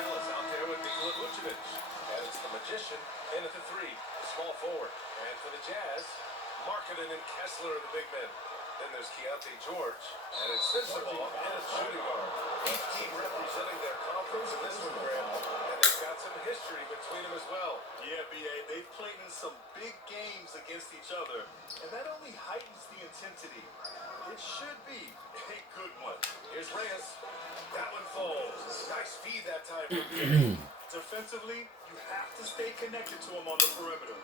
Ellis out there with Nikola Vucevic. And it's the magician in at the three, the small forward. And for the Jazz, Markkanen and Kessler are the big men. Then there's Keontae George, and it's Sensabaugh and a shooting guard. Each team representing their conference in this one, Graham. And they've got some history between them as well. Yeah, B.A., they've played in some big games against each other, and that only heightens the intensity. It should be a good one. Here's Reyes. That one falls. Nice feed that time. Defensively, you have to stay connected to him on the perimeter.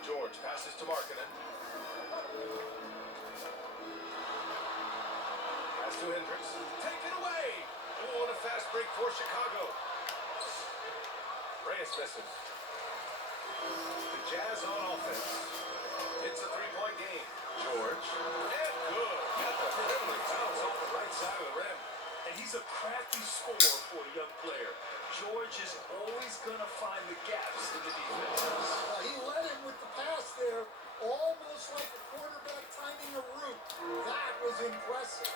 George passes to Markkanen. Pass to Hendricks. Take it away. Oh, and a fast break for Chicago. Reyes misses. The Jazz on offense. It's a three-point game. George. And good. Got the friendly bounce off the right side of the rim. And he's a crafty scorer for a young player. George is always going to find the gaps in the defense. He led him with the pass there, almost like a quarterback timing a route. That was impressive.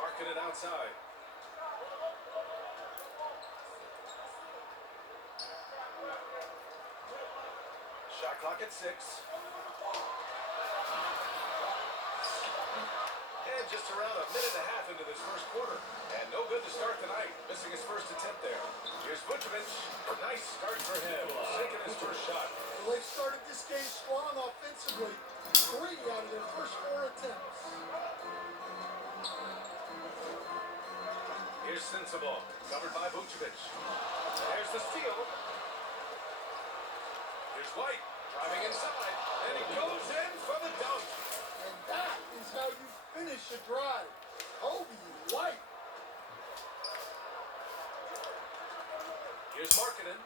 Marking it outside. Shot clock at 6. And just around a minute and a half into this first quarter. And no good to start tonight. Missing his first attempt there. Here's Vucevic. A nice start for him. Sinking his first shot. Well, they started this game strong offensively. 3 out of their first 4 attempts. Here's Sensabaugh. Covered by Vucevic. There's the steal. Here's White. Driving inside. And he goes in for the dunk. And that is how you finish a drive. Kobe White. Here's Markkanen.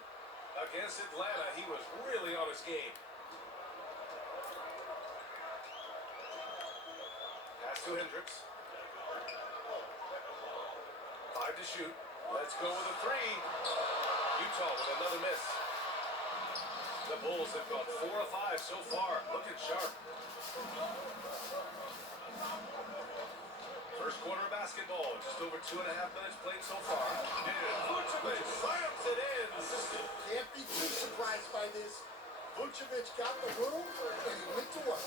Against Atlanta, he was really on his game. Pass to Hendricks. 5 to shoot. Let's go with a 3. Utah with another miss. The Bulls have gone 4 of 5 so far. Looking sharp. First quarter of basketball. Just over 2.5 minutes played so far. And Vucevic slams it in. Can't be too surprised by this. Vucevic got the room and he went to work.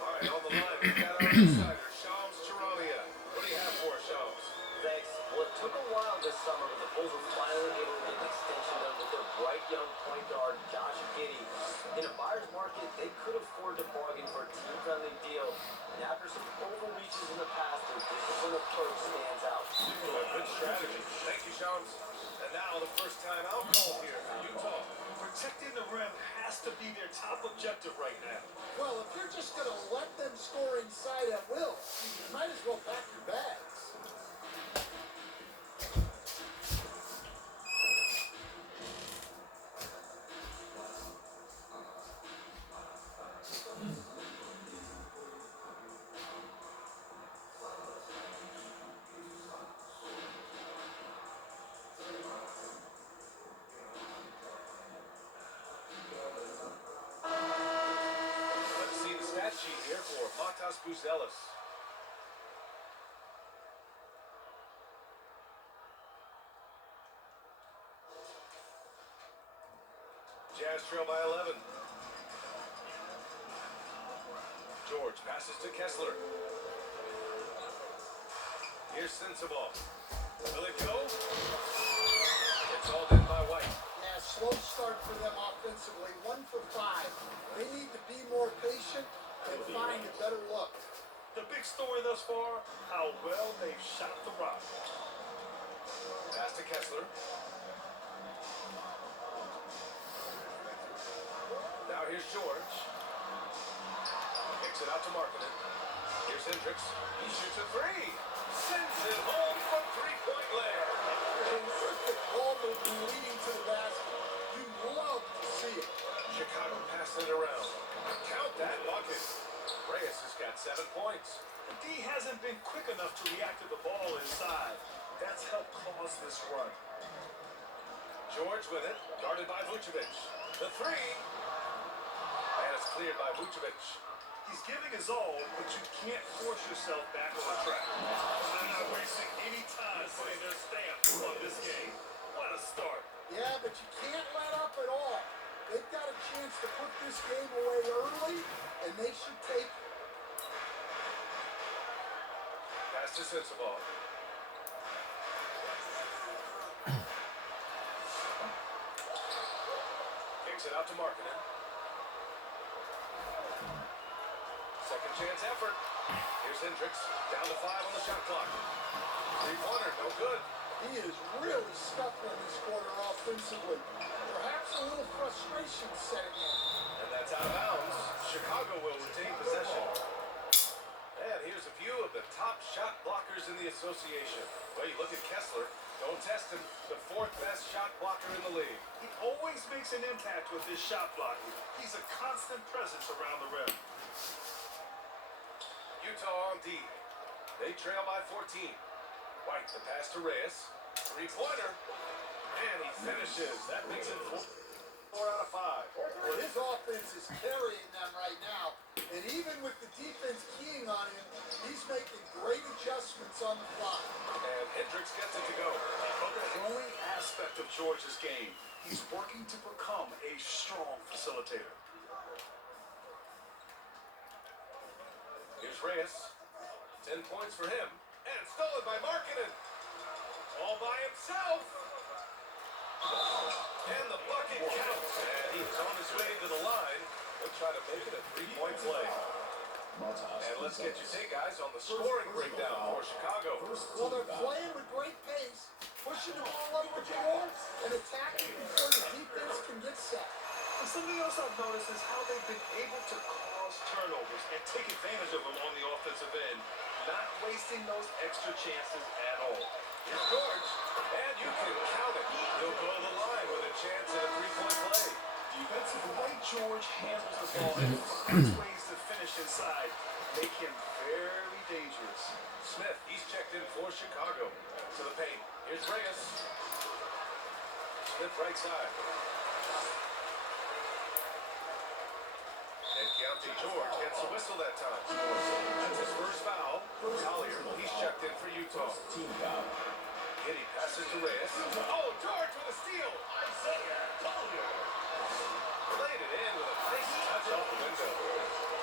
All right, on the line, we've got our insider, Shams Charania. What do you have for us, Shams? Thanks. Well, it took a while this summer, but the Bulls were finally able to get an extension done with their bright young point guard, Josh Giddey. In a buyer's market, they could afford to bargain for a team-friendly deal. And after some overreaches in the past, their disciplined approach stands out. Good strategy. Thank you, Shams. And now the first time out call here for Utah. Protecting the rim has to be their top objective right now. Well, if you're just going to let them score inside at will, you might as well pack your bags. Here for Matas Buzelis. Jazz trail by 11. George passes to Kessler. Here's Sensabaugh. Will it go? It's all done by White. Yeah, slow start for them offensively. 1 for 5. They need to be more patient and find a better look. The big story thus far, how well they've shot the rock. Pass to Kessler. Now here's George. Kicks it out to Markkanen. Here's Hendricks. He shoots a 3. Sends it home from three-point land. Terrific ball movement leading to the basket. You love to see it. Chicago passing it around. Count that bucket. Reyes has got 7 points. The D hasn't been quick enough to react to the ball inside. That's helped cause this run. George with it, guarded by Vucevic. The 3. And it's cleared by Vucevic. He's giving his all, but you can't force yourself back on the track. They're not wasting any time putting their stamp on this game. What a start. Yeah, but you can't let up at all. They've got a chance to put this game away early, and they should take it. Pass to Sensabaugh. Kicks it out to Markkinen. Second chance effort. Here's Hendricks. Down to 5 on the shot clock. Three-pointer, no good. He is really scuffling this quarter offensively. Perhaps a little frustration setting in. And that's out of bounds. Chicago will retain possession. And here's a view of the top shot blockers in the association. Well, you look at Kessler. Don't test him. The 4th best shot blocker in the league. He always makes an impact with his shot blocking. He's a constant presence around the rim. Utah on D. They trail by 14. White, the pass to Reyes. Three-pointer. And he finishes. That makes it 4 out of 5. Well, his offense is carrying them right now. And even with the defense keying on him, he's making great adjustments on the fly. And Hendricks gets it to go. But the growing aspect of George's game, he's working to become a strong facilitator. Here's Reyes. 10 points for him. And stolen by Markkinen. All by himself. And the bucket counts. And he's on his way to the line. He'll try to make it a 3-point play. And let's get your take, guys, on the scoring breakdown for Chicago. Well, they're playing with great pace, pushing the ball up with the wall, and attacking before the defense can get set. And something else I've noticed is how they've been able to cause turnovers and take advantage of them on the offensive end, not wasting those extra chances at all. Here's George, and you can count it. He'll go to the line with a chance at a 3-point play. Defensive, the way George handles the ball and finds ways to finish inside make him very dangerous. Smith, he's checked in for Chicago. To the paint. Here's Reyes. Smith right side. And Keontae George gets the whistle that time. That's his first foul. Collier, he's checked in for Utah. Giddy passes to Reyes. Oh, George with a steal. Isaiah Collier. Played it in with a nice touch off the window.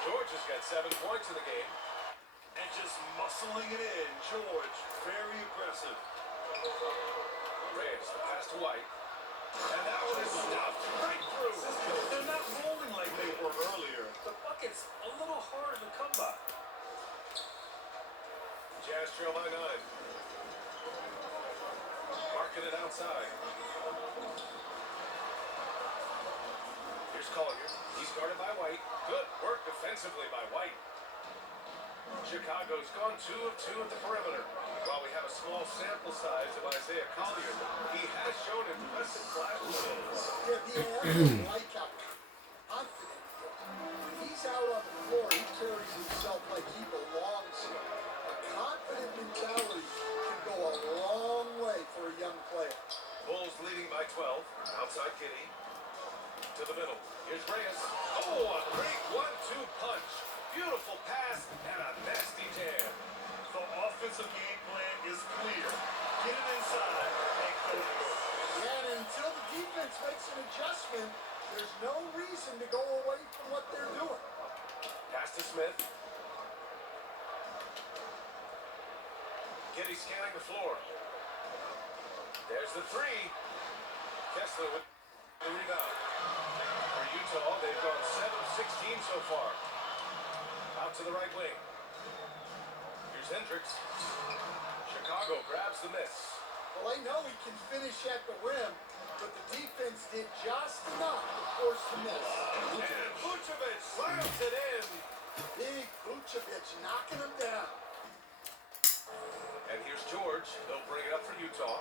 George has got 7 points in the game. And just muscling it in, George, very aggressive. Reyes, the pass to White. And that one is stopped right through. They're not rolling like they were earlier. The bucket's a little harder to come by. Jazz trail by 9. Marking it outside. Here's Collier. He's guarded by White. Good work defensively by White. Chicago's gone 2 of 2 at the perimeter. While we have a small sample size of Isaiah Collier, he has shown impressive flashes. Yeah, the like how confident he is. When he's out on the floor, he carries himself like he belongs here. A confident mentality can go a long way for a young player. Bulls leading by 12. Outside Giddy. To the middle. Here's Reyes. Oh, a great 1-2 punch. Beautiful pass and a nasty jam. The offensive game plan is clear. Get it inside and go to work. Yeah, and until the defense makes an adjustment, there's no reason to go away from what they're doing. Pass to Smith. Giddy scanning the floor. There's the 3. Kessler with the rebound. For Utah, they've gone 7 of 16 so far. Out to the right wing. Here's Hendricks. Chicago grabs the miss. Well, they know he can finish at the rim, but the defense did just enough to force the miss. And Vucevic slams it in. Big Vucevic knocking him down. And here's George. They'll bring it up for Utah.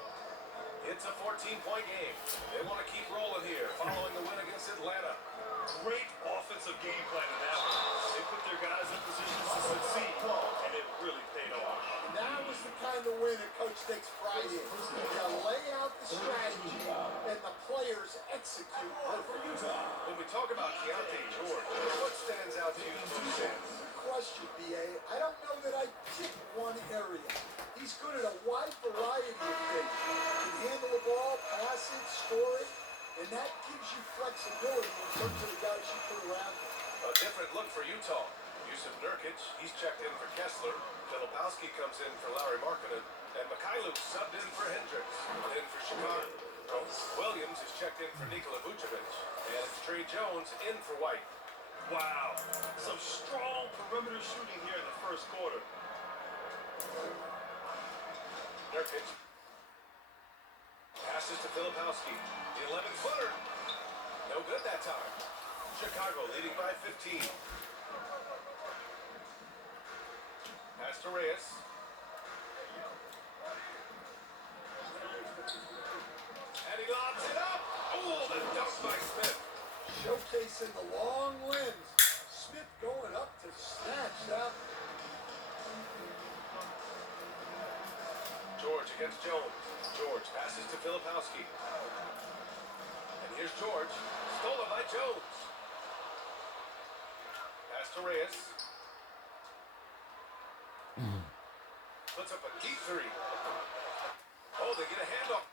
It's a 14-point game. They want to keep rolling here following the win against Atlanta. Great offensive game plan in that one. They put their guys in positions to succeed, and it really paid off. That was the kind of win a coach takes pride in. You lay out the strategy, and the players execute perfectly. When we talk about Keontae George, what stands out to you in 2 cents? for Utah. Yusuf Nurkic, he's checked in for Kessler. Filipowski comes in for Larry Markkinen. And Mikhailuk subbed in for Hendricks. In for Chicago. Williams is checked in for Nikola Vucevic. And Trey Jones in for White. Wow, some strong perimeter shooting here in the first quarter. Nurkic passes to Filipowski. The 11-footer. No good that time. Chicago leading by 15. Pass to Reyes. And he lobs it up. Oh, the dunk by Smith. Showcasing the long limbs. Smith going up to snatch that. George against Jones. George passes to Filipowski. And here's George. Stolen by Jones. Pass to Reyes. Puts up a deep three. Oh, they get a handoff.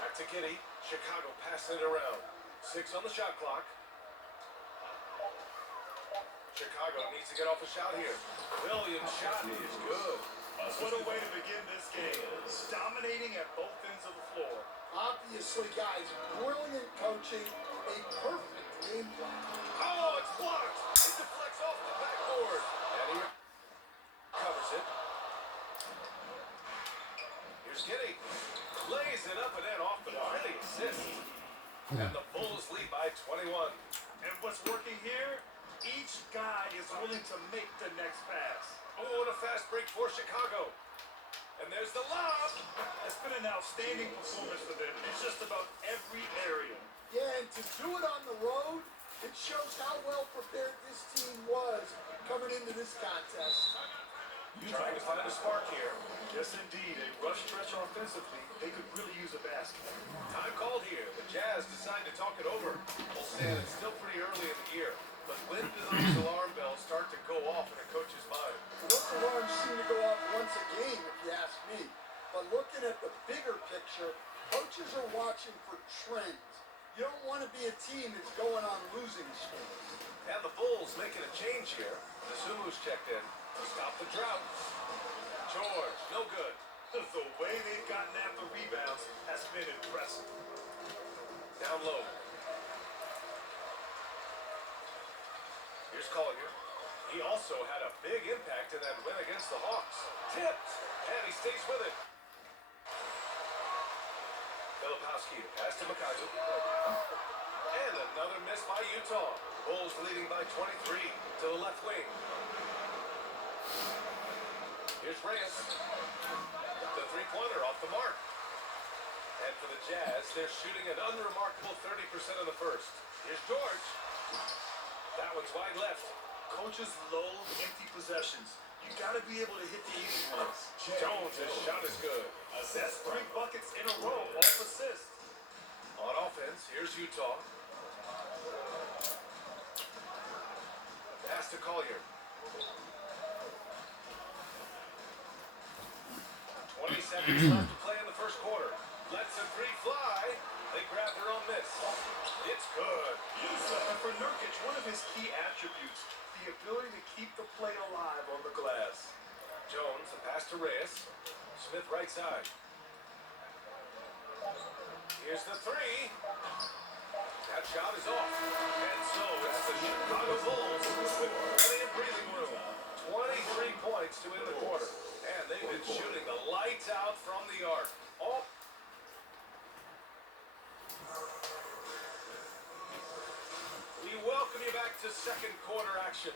Back to Giddey. Chicago passing it around. 6 on the shot clock. Chicago needs to get off a shot here. Williams' shot is good. What a way to begin this game. Dominating at both ends of the floor. Obviously, guys, brilliant coaching, a perfect game plan. Oh, it's blocked. It deflects off the backboard. And he covers it. Here's Giddey. Lays it up and then off the pretty assist. And the Bulls lead by 21. And what's working here? Each guy is willing to make the next pass. Oh, and a fast break for Chicago. And there's the lob. It's been an outstanding performance for them in just about every area. Yeah, and to do it on the road, it shows how well prepared this team was coming into this contest. Trying to find a spark here. Yes, indeed. A rough stretch offensively. They could really use a basket. Time called here. The Jazz decide to talk it over. Well, Stan, it's still pretty early in the year. But when do those alarm bells start to go off in a coach's mind? Those alarms seem to go off once a game, if you ask me. But looking at the bigger picture, coaches are watching for trends. You don't want to be a team that's going on losing streaks. And the Bulls making a change here. The Sumu's checked in to stop the drought. George, no good. The way they've gotten after rebounds has been impressive. Down low. Here's Collier. He also had a big impact in that win against the Hawks. Tipped, and he stays with it. Filipowski, pass to Mikhailuk. And another miss by Utah. Bulls leading by 23 to the left wing. Here's Reyes. The three-pointer off the mark. And for the Jazz, they're shooting an unremarkable 30% of the first. Here's George. That one's wide left. Coaches loathe empty possessions. You got to be able to hit the easy ones. Jones' shot is good. That's 3 buckets in a row, off assist. On offense, here's Utah. Pass to Collier. 20 seconds left to play in the first quarter. Lets a three fly. They grab their own miss. It's good. And for Nurkic, one of his key attributes, the ability to keep the play alive on the glass. Jones, a pass to Reyes. Smith right side. Here's the three. That shot is off. And so it's the Chicago Bulls with plenty of breathing room. 23 points to end the quarter. And they've been shooting the lights out from the arc. All we welcome you back to second quarter action.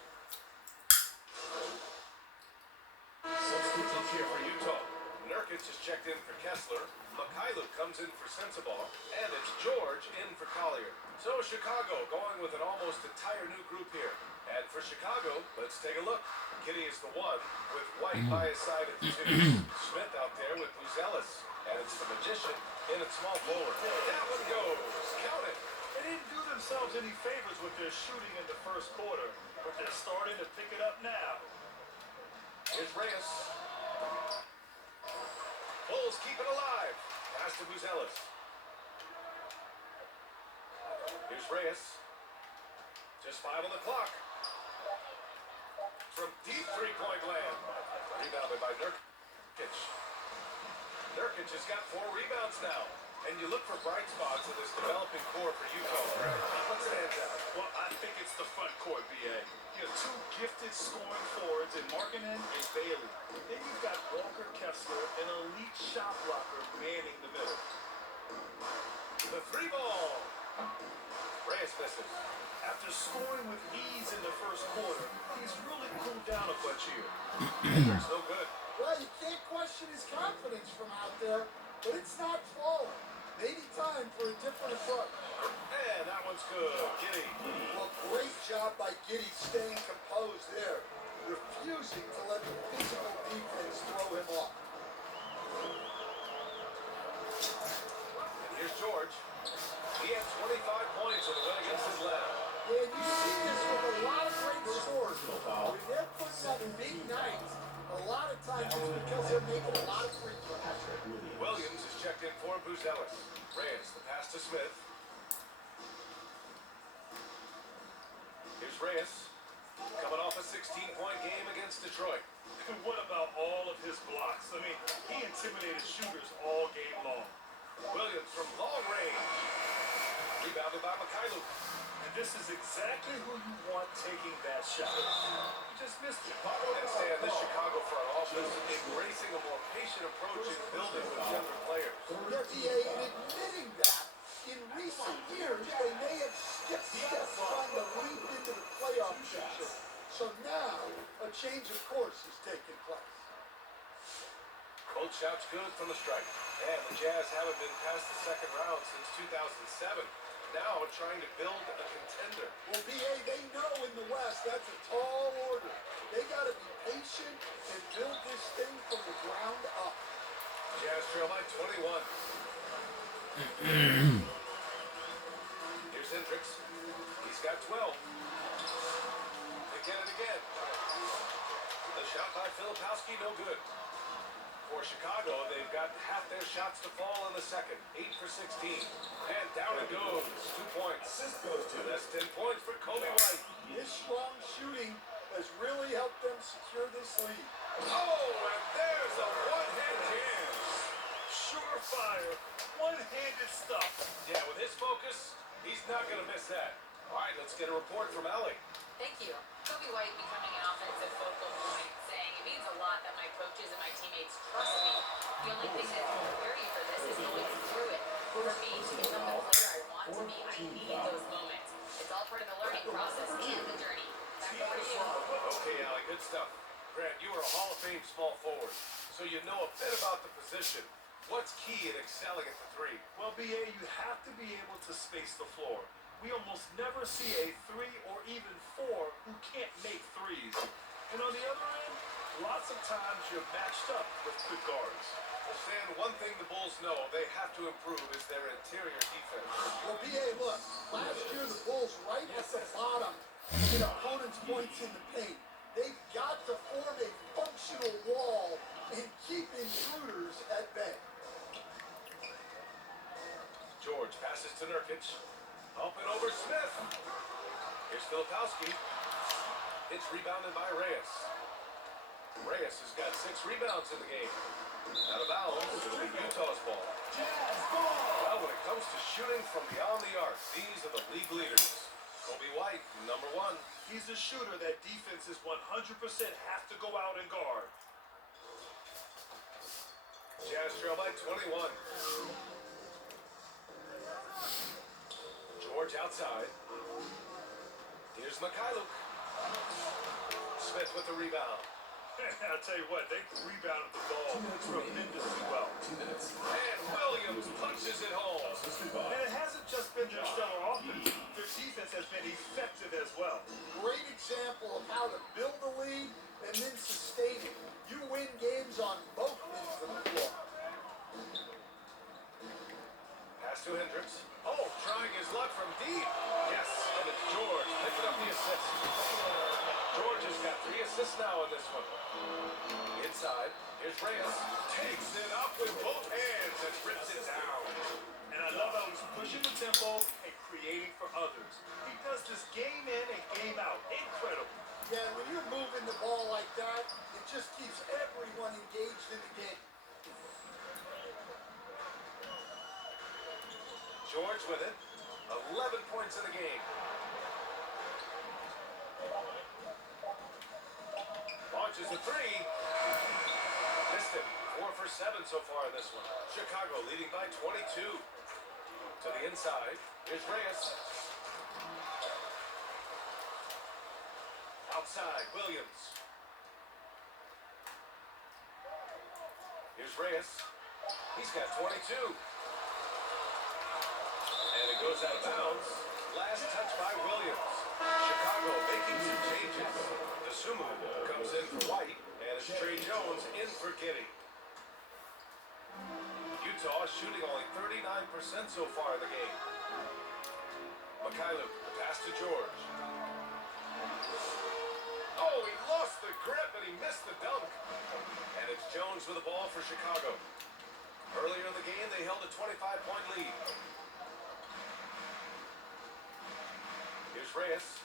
Substitutes here for Utah. Nurkic is checked in for Kessler. Mikhailuk comes in for Sensabaugh. And it's George in for Collier. So Chicago going with an almost entire new group here. And for Chicago, let's take a look. Giddey is the one with White by his side at the two. Smith out there with Buzelis. And it's the Magician in at small forward. That one goes. Count it. They didn't do themselves any favors with their shooting in the first quarter, but they're starting to pick it up now. Here's Reyes. Bulls keep it alive. Pass to Buzelis. Here's Reyes. Just 5 on the clock. From deep three-point land. Rebounded by Nurkic. Nurkic has got 4 rebounds now. And you look for bright spots in this developing core for Utah. What stands out? Well, I think it's the front court, BA. You have 2 gifted scoring forwards in Markkanen and Bailey. Then you've got Walker Kessler, an elite shot blocker, manning the middle. The 3 ball. Reyes misses. After scoring with ease in the first quarter, he's really cooled down a bunch here. It's no good. Well, you can't question his confidence from out there, but it's not flawless. Maybe time for a different approach. And that one's good. Giddy. Well, great job by Giddy staying composed there, refusing to let the physical defense throw him off. And here's George. He had 25 points in the win against Atlanta. Yeah, you see this with a lot of great scores. When they're putting up big nights, a lot of times it's because they're making a lot of free throws. Williams is checked in for Buzelis. Reyes, the pass to Smith. Here's Reyes, coming off a 16-point game against Detroit. And what about all of his blocks? I mean, he intimidated shooters all game long. Williams from long range. Rebounded by Mikhailuk. And this is exactly who you want taking that shot. You just missed it. And Stan, this Chicago front office embracing a more patient approach in building with younger players. They're EA in admitting that in recent years they may have skipped steps trying to leap into the playoff picture. So now a change of course is taking place. Both shots good from the stripe. And the Jazz haven't been past the second round since 2007. Now trying to build a contender. Well, BA, they know in the West that's a tall order. They got to be patient and build this thing from the ground up. Jazz trail by 21. Here's Hendricks. He's got 12. Again and again. The shot by Filipowski, no good. For Chicago, they've got half their shots to fall in the second. 8 for 16. And down it goes. 2 points. And that's 10 points for Kobe White. This strong shooting has really helped them secure this lead. Oh, and there's a one-hand jam. Surefire, one-handed stuff. Yeah, with his focus, he's not going to miss that. All right, let's get a report from Allie. Thank you. Kobe White becoming an offensive focal point, saying it means a lot that my coaches and my teammates trust me. The only thing that can prepare you for this is going through it. For me to become the player I want to be, I need those moments. It's all part of the learning process and the journey. Back over to you. Okay, Allie, good stuff. Grant, you are a Hall of Fame small forward, so you know a bit about the position. What's key in excelling at the 3? Well, BA, you have to be able to space the floor. We almost never see a 3 or even 4 who can't make threes. And on the other end, lots of times you're matched up with good guards. Well, Stan, one thing the Bulls know they have to improve is their interior defense. Well, BA, look, last year the Bulls right at the bottom in opponents' points in the paint. They've got to form a functional wall and keep intruders at bay. George passes to Nurkic. Up and over Smith. Here's Filipowski. It's rebounded by Reyes. Reyes has got 6 rebounds in the game. Out of bounds, it'll be Utah's ball. Well, when it comes to shooting from beyond the arc, these are the league leaders. Kobe White, number 1. He's a shooter that defenses 100% have to go out and guard. Jazz trail by 21. George outside. Here's Mikhailuk. Smith with the rebound. I'll tell you what, they rebounded the ball tremendously well. And Williams punches it home. And it hasn't just been their stellar offense. Their defense has been effective as well. Great example of how to build a lead and then sustain it. You win games on both ends of the floor. Pass to Hendricks. Oh, trying his luck from deep. Yes, and it's George picking up the assist. George has got 3 assists now in this one. Inside, here's Reyes. Takes it up with both hands and rips it down. And I love how he's pushing the tempo and creating for others. He does this game in and game out. Incredible. Yeah, when you're moving the ball like that, it just keeps everyone engaged in the game. George with it. 11 points in the game. Launches a three. Missed it. 4 for 7 so far in this one. Chicago leading by 22. To the inside. Here's Reyes. Outside, Williams. Here's Reyes. He's got 22. And it goes out of bounds. Last touch by Williams. Chicago making some changes. DeSumo comes in for White, and it's Trey Jones in for Giddey. Utah shooting only 39% so far in the game. Mikhailuk, the pass to George. Oh, he lost the grip and he missed the dunk. And it's Jones with the ball for Chicago. Earlier in the game, they held a 25-point lead. Here's Reyes,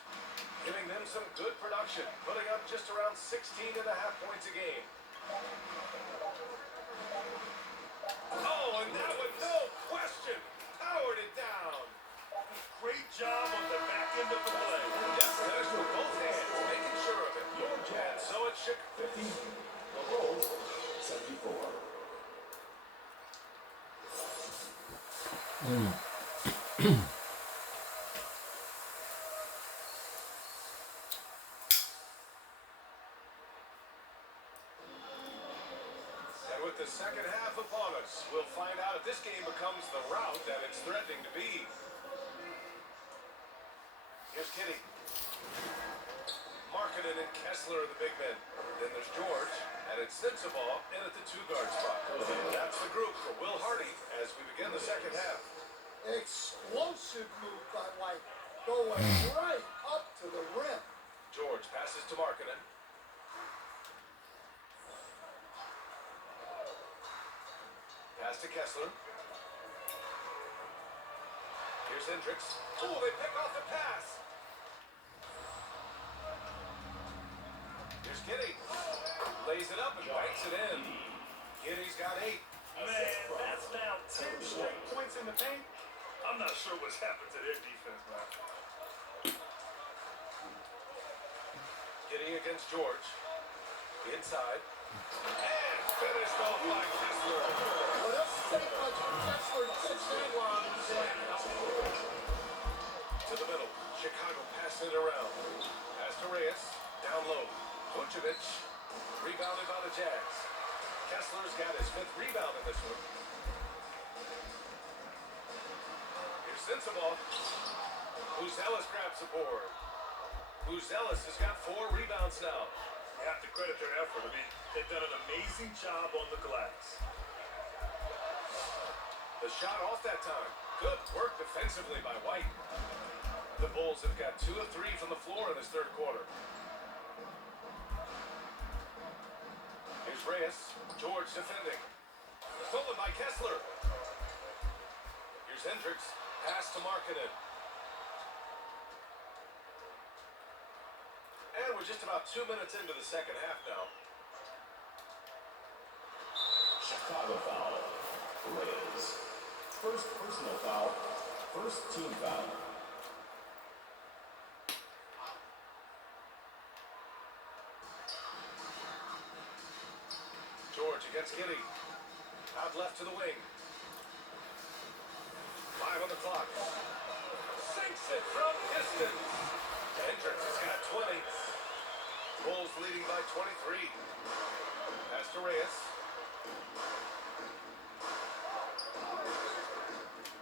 giving them some good production, putting up just around 16.5 points a game. Oh, and that one, no question, powered it down. Great job on the back end of the play. Yes, finished with both hands, making sure of it. And so it shook 15. The Bulls, 74. And with the second half upon us, we'll find out if this game becomes the rout that it's threatening to be. Here's Giddey. Markkanen and Kessler are the big men. Then there's George, and it's Sensabaugh in at the 2-guard spot. That's the group for Will Hardy as we begin the second half. Explosive move by White. Going right up to the rim. George passes to Markkanen. Pass to Kessler. Here's Hendricks. Oh, they pick off the pass. Here's Giddey. Lays it up and banks it in. Giddey's got 8. Man, that's now 10 straight points in the paint. I'm not sure what's happened to their defense, man. Giddey against George. Inside. And finished off by Kessler. Well, it doesn't take much for Kessler to catch that one. To the middle. Chicago passing it around. Pass to Reyes. Down low. Vucevic. Rebounded by the Jazz. Kessler's got his 5th rebound in this one. Here's Sensabaugh. Buzelis grabs the board. Buzelis has got 4 rebounds now. You have to credit their effort. I mean, they've done an amazing job on the glass. The shot off that time. Good work defensively by White. The Bulls have got 2 of 3 from the floor in this third quarter. Here's Reyes. George defending. Stolen by Kessler. Here's Hendricks. Pass to Markkanen. And we're just about 2 minutes into the second half now. Chicago foul. Reyes. First personal foul. First team foul. George against Giddey. Out left to the wing. 5 on the clock. Sinks it from distance. Hendricks has got 20. Bulls leading by 23. Pass to Reyes.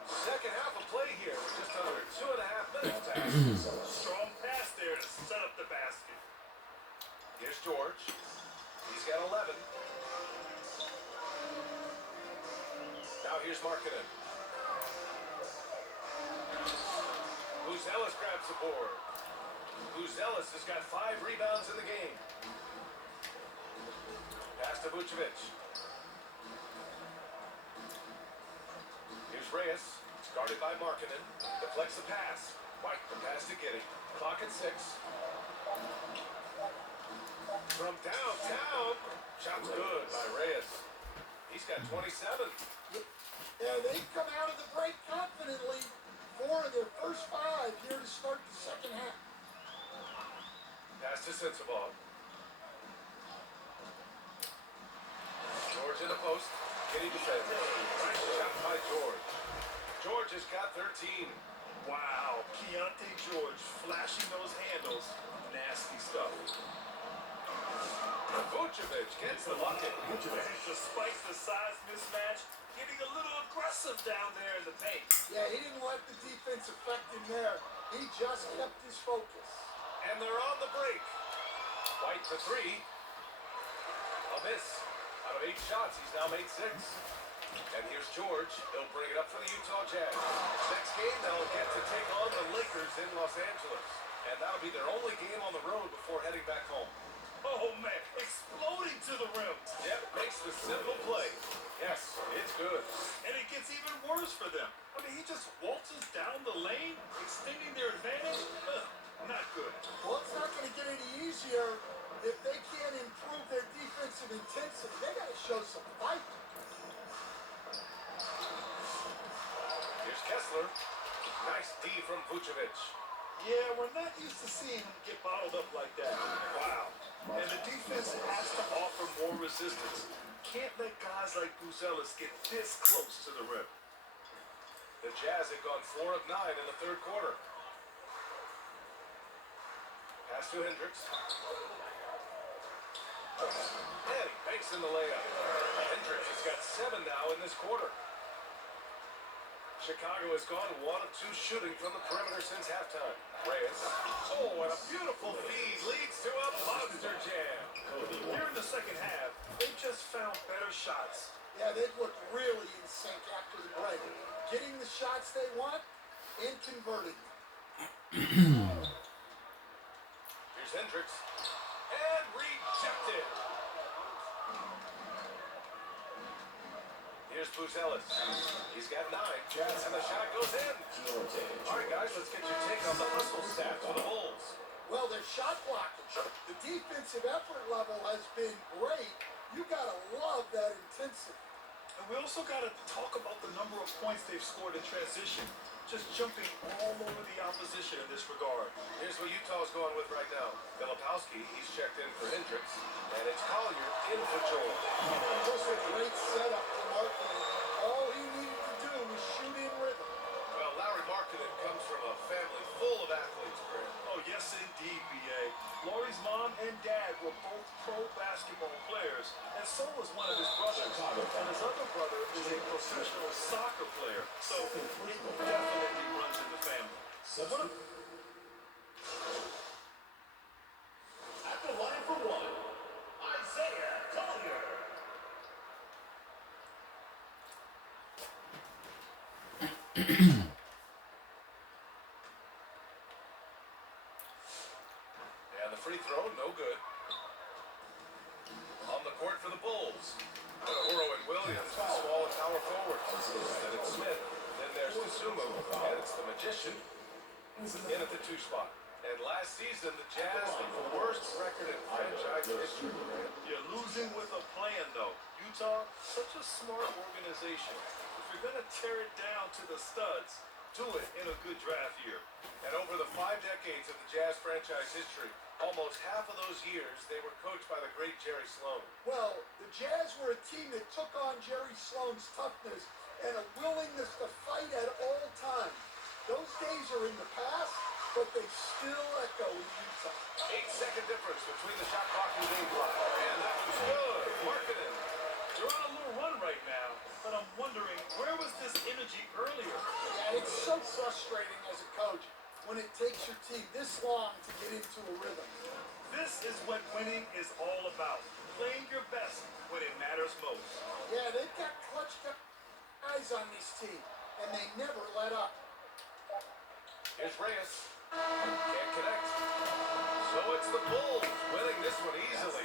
Second half of play here with just under 2.5 minutes passed. Strong pass there to set up the basket. Here's George. He's got 11. Now here's Markkanen. Buzelis grabs the board. Buzelis has got 5 rebounds in the game. Pass to Vucevic. Here's Reyes. Guarded by Markkinen. Deflects the pass. White, the pass to Giddy. Clock at 6. From downtown. Shot's good by Reyes. He's got 27. Yeah, they come out of the break confidently. 4 of their first 5 here to start the second half. Pass to Sensabaugh. George in the post. Giddy defends. Nice shot by George. George has got 13. Wow, Keontae George flashing those handles. Nasty stuff. Vucevic gets the bucket. And despite the size mismatch, getting a little aggressive down there in the paint. Yeah, he didn't let the defense affect him there. He just kept his focus. And they're on the break. White for 3. A miss. Out of 8 shots, he's now made 6. And here's George. He'll bring it up for the Utah Jazz. Next game, they'll get to take on the Lakers in Los Angeles. And that'll be their only game on the road before heading back home. Oh man, exploding to the rim. Yep, makes the simple play. Yes, it's good. And it gets even worse for them. I mean, he just waltzes down the lane, extending their advantage. Not good. Well, it's not going to get any easier if they can't improve their defensive intensity. They got to show some fight. Here's Kessler. Nice D from Vucevic. Yeah, we're not used to seeing him get bottled up like that. Wow. And the defense has to offer more resistance. Can't let guys like Buzelis get this close to the rim. The Jazz have gone 4 of 9 in the third quarter. Pass to Hendricks. And he banks in the layup. Hendricks has got 7 now in this quarter. Chicago has gone 1 of 2 shooting from the perimeter since halftime. Reyes. Oh, and a beautiful feed leads to a monster jam. Here in the second half, they've just found better shots. Yeah, they've looked really in sync after the break. Getting the shots they want and converting them. Here's Hendricks. And rejected. Here's Buzelis. He's got 9. And the shot goes in. All right, guys, let's get your take on the hustle stats for the Bulls. Well, their shot blockage, the defensive effort level has been great. You got to love that intensity. And we also got to talk about the number of points they've scored in transition. Just jumping all over the opposition in this regard. Here's what Utah's going with right now. Filipowski, he's checked in for Hendricks. And it's Collier in for George. Just a great setup for Markkinen. All he needed to do was shoot in rhythm. Well, Larry Markkinen comes from a family full of athletes, Grant. Oh, yes, indeed, B.A. Laurie's mom and dad were both pro basketball players, and so was one of his brothers. And his other brother is a professional soccer player. So it definitely runs in the family. At the line for 1, Isaiah Collier. And the free throw, no good. On the court for the Bulls. Oro and Williams, the small and power forward. Then it's Smith. Then there's Sumo. And it's the Magician in at the 2 spot. And last season, the Jazz had the worst record in franchise history. You're losing with a plan, though. Utah, such a smart organization. If you're going to tear it down to the studs, do it in a good draft year. And over the 5 decades of the Jazz franchise history, almost half of those years, they were coached by the great Jerry Sloan. Well, the Jazz were a team that took on Jerry Sloan's toughness and a willingness to fight at all times. Those days are in the past, but they still echo in Utah. 8-second difference between the shot clock and game clock. And that was good. Markkinen. They're on a little run right now, but I'm wondering, where was this energy earlier? Yeah, it's so frustrating as a coach when it takes your team this long to get into a rhythm. This is what winning is all about. Playing your best when it matters most. Yeah, they've got clutch guys on this team, and they never let up. Here's Reyes. Can't connect. So it's the Bulls winning this one easily.